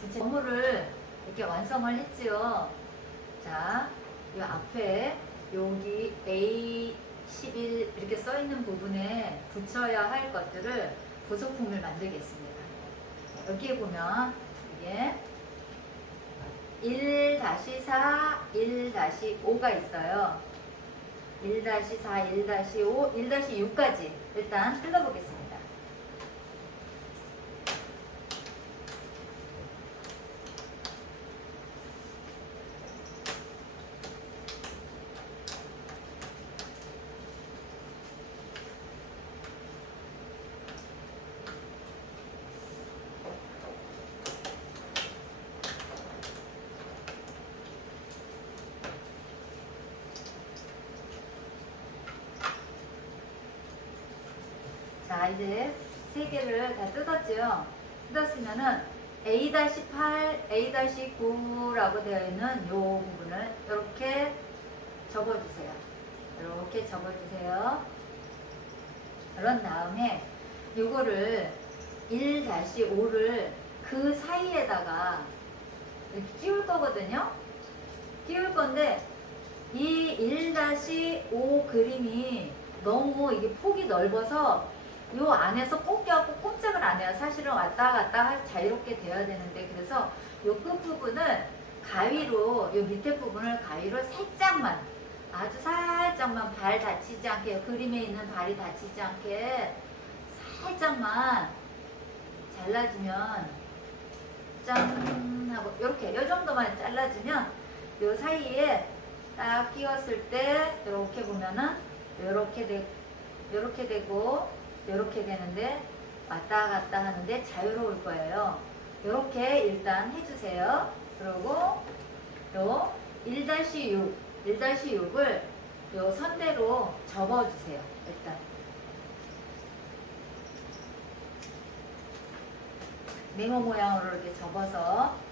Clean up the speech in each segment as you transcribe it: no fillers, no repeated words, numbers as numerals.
부채 업무를 이렇게 완성을 했지요. 자, 이 앞에 여기 A11 이렇게 써 있는 부분에 붙여야 할 것들을 부속품을 만들겠습니다. 여기에 보면 이게 1-4, 1-5가 있어요. 1-4, 1-5, 1-6까지 일단 뜯어보겠습니다. 자, 이제 세 개를 다 뜯었죠. 뜯었으면은 A-8, A-9라고 되어 있는 이 부분을 이렇게 접어주세요. 이렇게 접어주세요. 그런 다음에 이거를 1-5를 그 사이에다가 이렇게 끼울 거거든요. 끼울 건데 이 1-5 그림이 너무 이게 폭이 넓어서 요 안에서 꽂혀갖고 꼼짝을 안 해요. 사실은 왔다 갔다 자유롭게 돼야 되는데, 그래서 요 끝부분을 가위로, 요 밑에 부분을 가위로 살짝만, 아주 살짝만, 발 다치지 않게, 그림에 있는 발이 다치지 않게 살짝만 잘라주면, 짠 하고 요렇게 요 정도만 잘라주면 요 사이에 딱 끼웠을 때 요렇게 보면은 요렇게 되고 요렇게 되는데, 왔다 갔다 하는데 자유로울 거예요. 요렇게 일단 해주세요. 그리고 요 1-6을 요 선대로 접어주세요. 일단 네모 모양으로 이렇게 접어서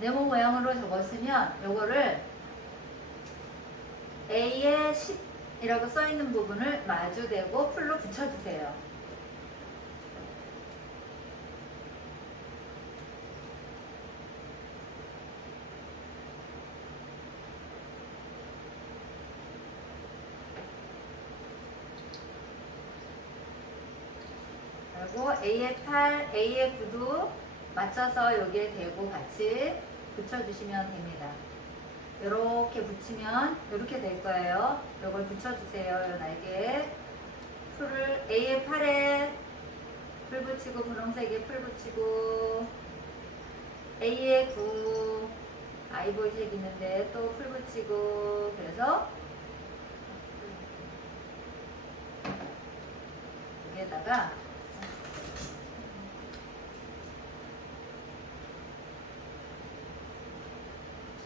네모 모양으로 접었으면 요거를 A에 10이라고 써있는 부분을 마주대고 풀로 붙여주세요. 그리고 A에 8, A에 9도 맞춰서 여기에 대고 같이 붙여주시면 됩니다. 이렇게 붙이면 이렇게 될 거예요. 이걸 붙여주세요. 이 날개 풀을 A에 8에 풀 붙이고, 분홍색에 풀 붙이고, A에 9 아이보리색 있는데 또 풀 붙이고, 그래서 여기에다가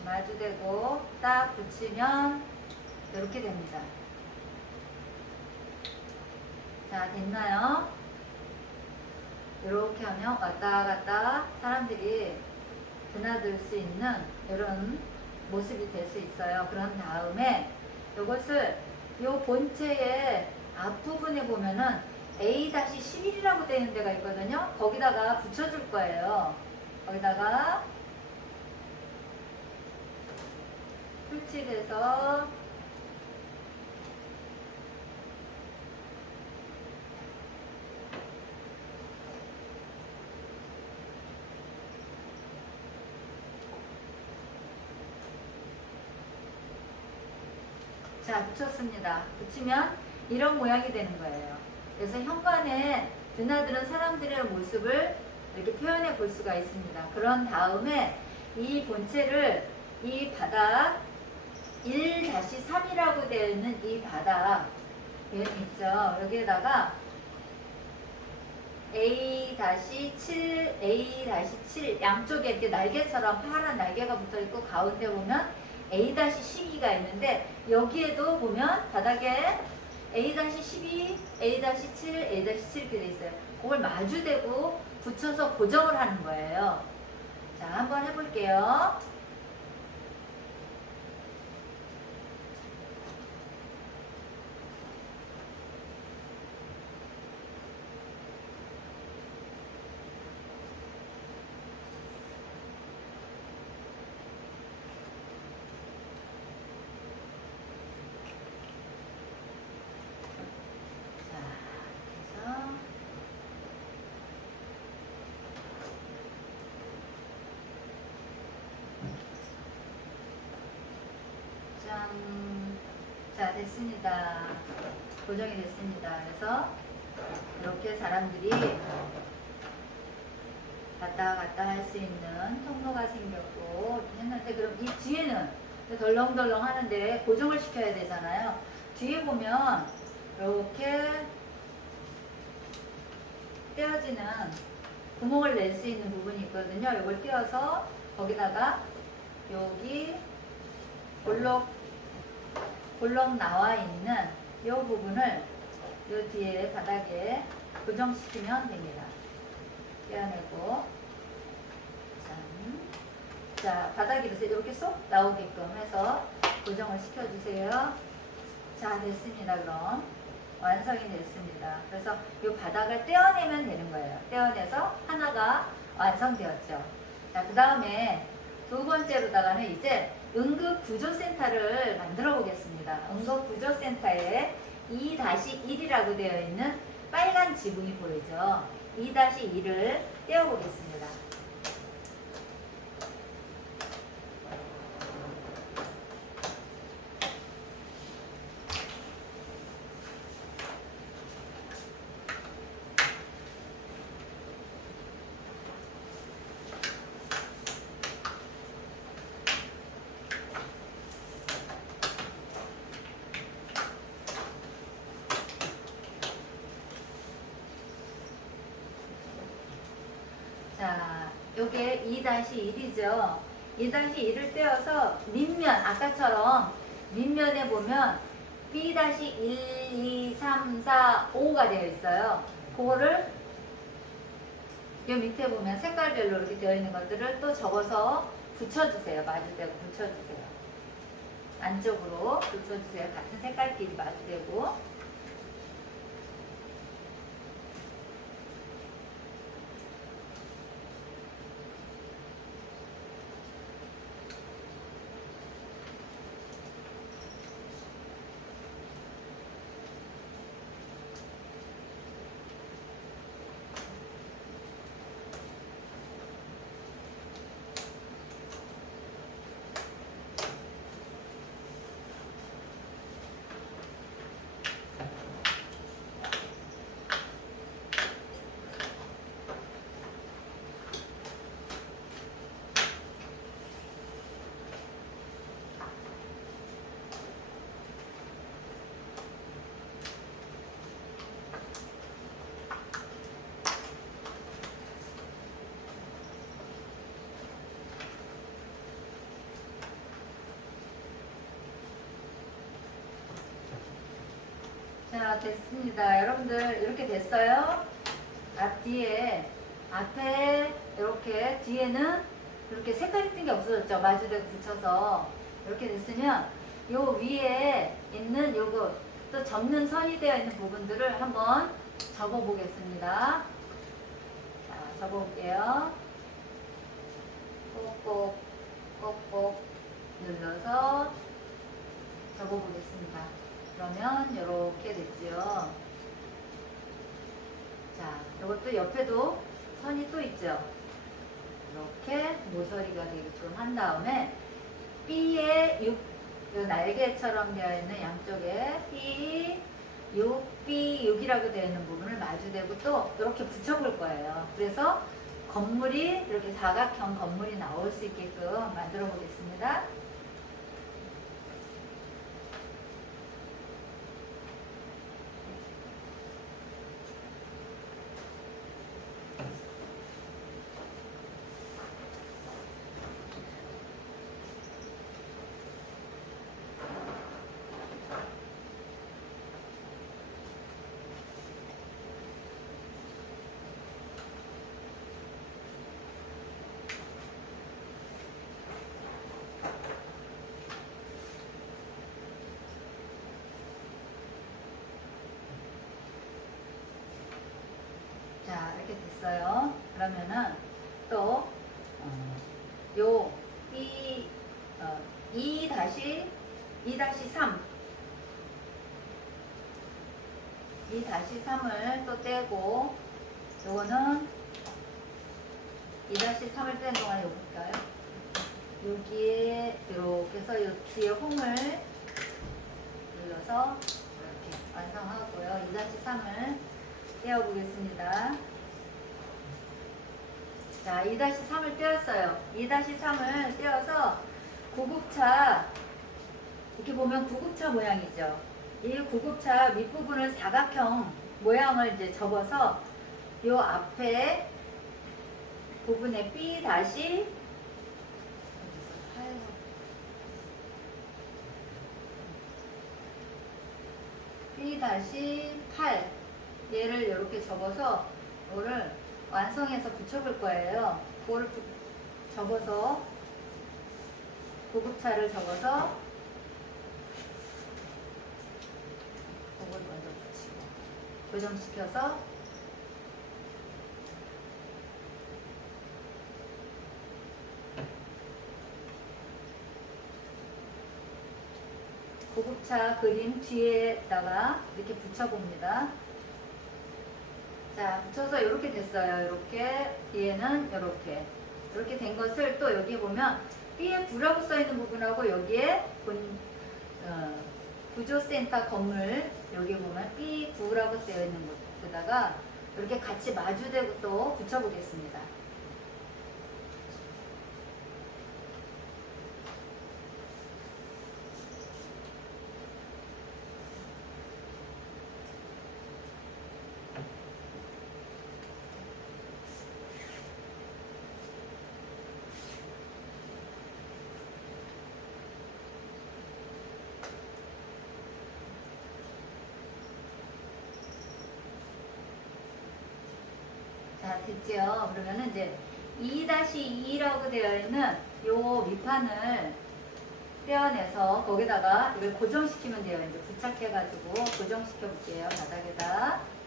마주대고 딱 붙이면 이렇게 됩니다. 자, 됐나요? 이렇게 하면 왔다 갔다 사람들이 드나들 수 있는 이런 모습이 될 수 있어요. 그런 다음에 이것을 이 본체의 앞부분에 보면은 A-11이라고 되어 있는 데가 있거든요. 거기다가 붙여줄 거예요. 거기다가 풀칠해서 자, 붙였습니다. 붙이면 이런 모양이 되는 거예요. 그래서 현관에 드나드는 사람들의 모습을 이렇게 표현해 볼 수가 있습니다. 그런 다음에 이 본체를 이 바닥 1-3이라고 되어 있는 이 바닥 표현 있죠. 여기에다가 A-7, A-7 양쪽에 이렇게 날개처럼 파란 날개가 붙어 있고, 가운데 보면 A-12가 있는데, 여기에도 보면 바닥에 A-12, A-7, A-7 이렇게 돼 있어요. 그걸 마주대고 붙여서 고정을 하는 거예요. 자, 한번 해볼게요. 자, 됐습니다. 고정이 됐습니다. 그래서 이렇게 사람들이 왔다 갔다 할 수 있는 통로가 생겼고 했는데, 그럼 이 뒤에는 덜렁덜렁 하는데 고정을 시켜야 되잖아요. 뒤에 보면 이렇게 떼어지는 구멍을 낼 수 있는 부분이 있거든요. 이걸 떼어서 거기다가 여기 볼록 나와 있는 이 부분을 이 뒤에 바닥에 고정시키면 됩니다. 떼어내고, 자, 바닥에서 이렇게 쏙 나오게끔 해서 고정을 시켜주세요. 자, 됐습니다. 그럼 완성이 됐습니다. 그래서 이 바닥을 떼어내면 되는 거예요. 떼어내서 하나가 완성되었죠. 자, 그 다음에 두 번째로다가는 이제 응급구조센터를 만들어 보겠습니다. 응급구조센터에 2-1이라고 되어 있는 빨간 지붕이 보이죠. 2-1을 떼어 보겠습니다. 자, 요게 2-1이죠. 2-1을 떼어서 밑면, 아까처럼 밑면에 보면 B-1, 2, 3, 4, 5가 되어 있어요. 그거를 요 밑에 보면 색깔별로 이렇게 되어 있는 것들을 또 접어서 붙여주세요. 마주대고 붙여주세요. 안쪽으로 붙여주세요. 같은 색깔끼리 마주대고. 자, 됐습니다. 여러분들 이렇게 됐어요. 앞에 이렇게 뒤에는 이렇게 색깔이 뜬 게 없어졌죠. 마주대고 붙여서 이렇게 됐으면 요 위에 있는 요거 또 접는 선이 되어 있는 부분들을 한번 접어 보겠습니다. 자, 접어 볼게요. 꼭꼭 눌러서 접어 보겠습니다. 그러면 이렇게 됐죠. 자, 이것도 옆에도 선이 또 있죠. 이렇게 모서리가 되게끔 한 다음에 B의 6, 요 날개처럼 되어 있는 양쪽에 B6이라고 되어 있는 부분을 마주대고 또 이렇게 붙여볼 거예요. 그래서 건물이 이렇게 사각형 건물이 나올 수 있게끔 만들어 보겠습니다. 자, 이렇게 됐어요. 그러면은 또 요 2-3 2-3을 또 떼고, 요거는 2-3을 떼는 동안에 요 볼까요? 여기에 이렇게 해서 요 뒤에 홍을 떼어서 이렇게 완성하고요. 2-3을 떼어보겠습니다. 자, 2-3을 떼었어요. 2-3을 떼어서 구급차, 이렇게 보면 구급차 모양이죠. 이 구급차 밑부분을 사각형 모양을 이제 접어서 요 앞에 부분에 B 다시 B-8 얘를 이렇게 접어서 이거를 완성해서 붙여볼 거예요. 그거를 접어서 구급차를 접어서 그걸 먼저 붙이고 고정시켜서 구급차 그림 뒤에다가 이렇게 붙여봅니다. 자, 붙여서 이렇게 됐어요. 이렇게 뒤에는 이렇게 된 것을 또 여기 보면 B에 9라고 써있는 부분하고 여기에 구조센터 건물 여기 보면 B9라고 되어 있는 곳에다가 이렇게 같이 마주대고 또 붙여보겠습니다. 자, 됐죠? 그러면은 이제 2-2라고 되어 있는 요 밑판을 떼어내서 거기다가 이걸 고정시키면 돼요. 이제 부착해가지고 고정시켜 볼게요. 바닥에다.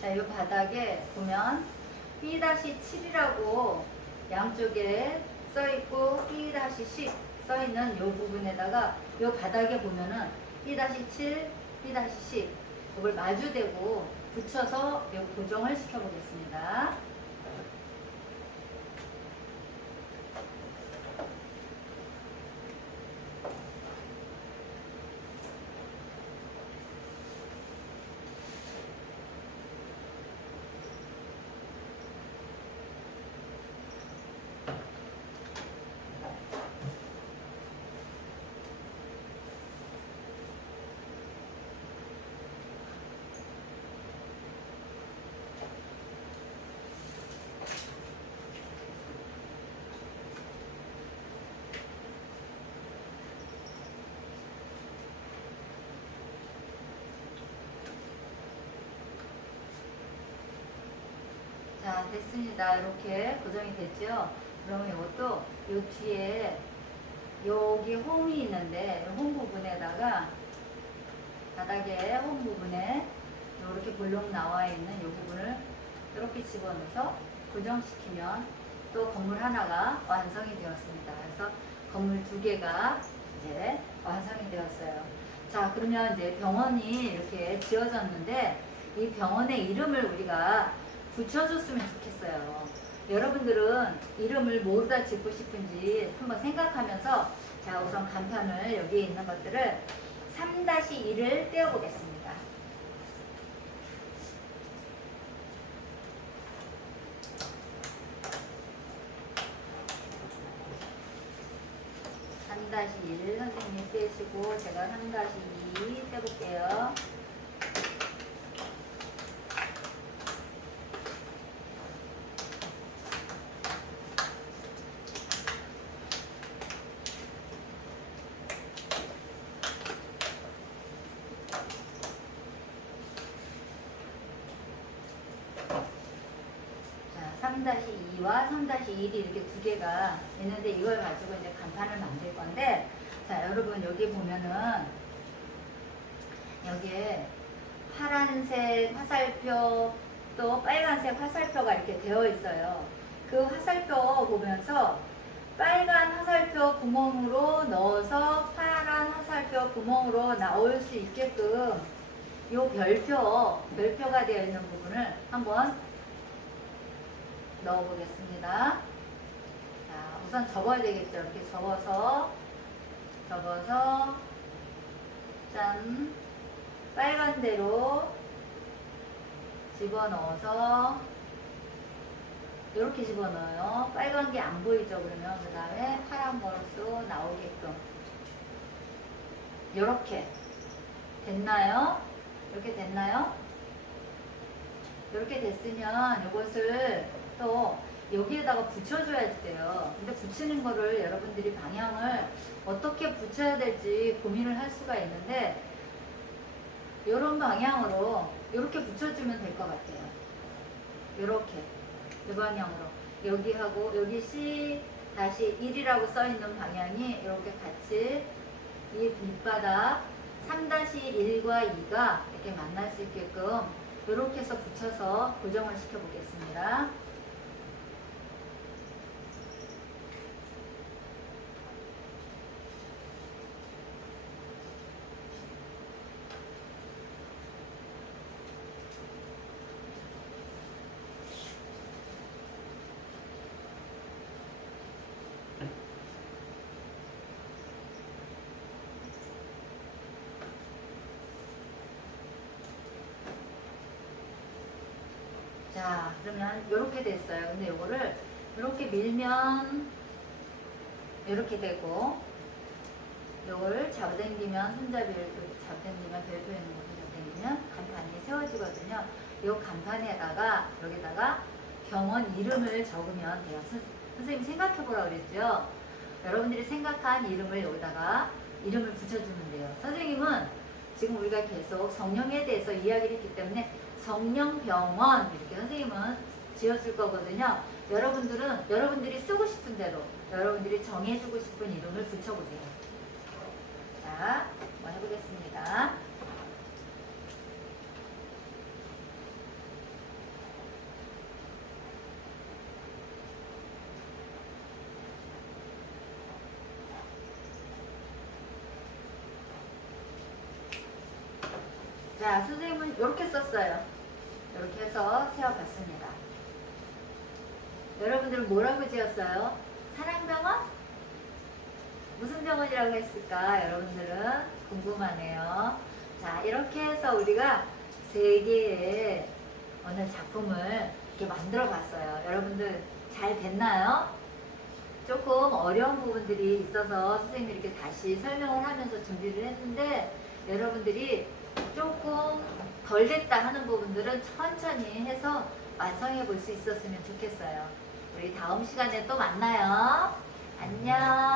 자, 이 바닥에 보면 B-7이라고 양쪽에 써있고 B-10 써있는 이 부분에다가 이 바닥에 보면은 B-7, B-10 이걸 마주대고 붙여서 이 고정을 시켜보겠습니다. 자, 됐습니다. 이렇게 고정이 됐죠? 그러면 이것도 이 뒤에 여기 홈이 있는데 홈 부분에다가 바닥에 홈 부분에 이렇게 볼록 나와 있는 이 부분을 이렇게 집어넣어서 고정시키면 또 건물 하나가 완성이 되었습니다. 그래서 건물 2개가 이제 완성이 되었어요. 자, 그러면 이제 병원이 이렇게 지어졌는데 이 병원의 이름을 우리가 붙여줬으면 좋겠어요. 여러분들은 이름을 뭐다 짓고 싶은지 한번 생각하면서 자, 우선 간판을 여기에 있는 것들을 3-2를 떼어보겠습니다. (3-1) 선생님이 떼시고 제가 3-2 떼볼게요. 자, 3-2와 3-1이 이렇게 2개가 있는데 이걸 가지고 이제 간판을 만들 건데, 자, 여러분 여기 보면은 여기에 파란 파란색 화살표 또 빨간색 화살표가 이렇게 되어 있어요. 그 화살표 보면서 빨간 화살표 구멍으로 넣어서 파란 화살표 구멍으로 나올 수 있게끔 요 별표가 되어 있는 부분을 한번 넣어 보겠습니다. 자, 우선 접어야 되겠죠. 이렇게 접어서 짠, 빨간 대로 집어넣어서 이렇게 집어넣어요. 빨간 게 안 보이죠. 그러면 그 다음에 파란 버릇으로 나오게끔 이렇게 됐나요? 이렇게 됐나요? 이렇게 됐으면 이것을 또 여기에다가 붙여줘야 돼요. 근데 붙이는 거를 여러분들이 방향을 어떻게 붙여야 될지 고민을 할 수가 있는데 이런 방향으로 이렇게 붙여주면 될 것 같아요. 이렇게 이 방향으로 여기하고 여기 C 다시 1이라고 써있는 방향이 이렇게 같이 이 밑바닥 3-1과 2가 이렇게 만날 수 있게끔 이렇게 해서 붙여서 고정을 시켜 보겠습니다. 자, 그러면 이렇게 됐어요. 근데 이거를 이렇게 밀면 이렇게 되고, 이걸 잡아당기면 손잡이를 이렇게 잡아당기면 별표 있는 것도 잡아당기면 간판이 세워지거든요. 이 간판에다가 여기다가 병원 이름을 적으면 돼요. 선생님 생각해 보라 그랬죠. 여러분들이 생각한 이름을 여기다가 이름을 붙여주면 돼요. 선생님은 지금 우리가 계속 성령에 대해서 이야기를 했기 때문에 성령병원 이렇게 선생님은 지어줄 거거든요. 여러분들은 여러분들이 쓰고 싶은 대로 여러분들이 정해주고 싶은 이름을 붙여보세요. 자, 한번 해보겠습니다. 자, 선생님은 이렇게 썼어요. 이렇게 해서 세워봤습니다. 여러분들은 뭐라고 지었어요? 사랑병원? 무슨 병원이라고 했을까? 여러분들은 궁금하네요. 자, 이렇게 해서 우리가 세 개의 오늘 작품을 이렇게 만들어 봤어요. 여러분들 잘 됐나요? 조금 어려운 부분들이 있어서 선생님이 이렇게 다시 설명을 하면서 준비를 했는데 여러분들이 조금 덜 됐다 하는 부분들은 천천히 해서 완성해 볼 수 있었으면 좋겠어요. 우리 다음 시간에 또 만나요. 안녕.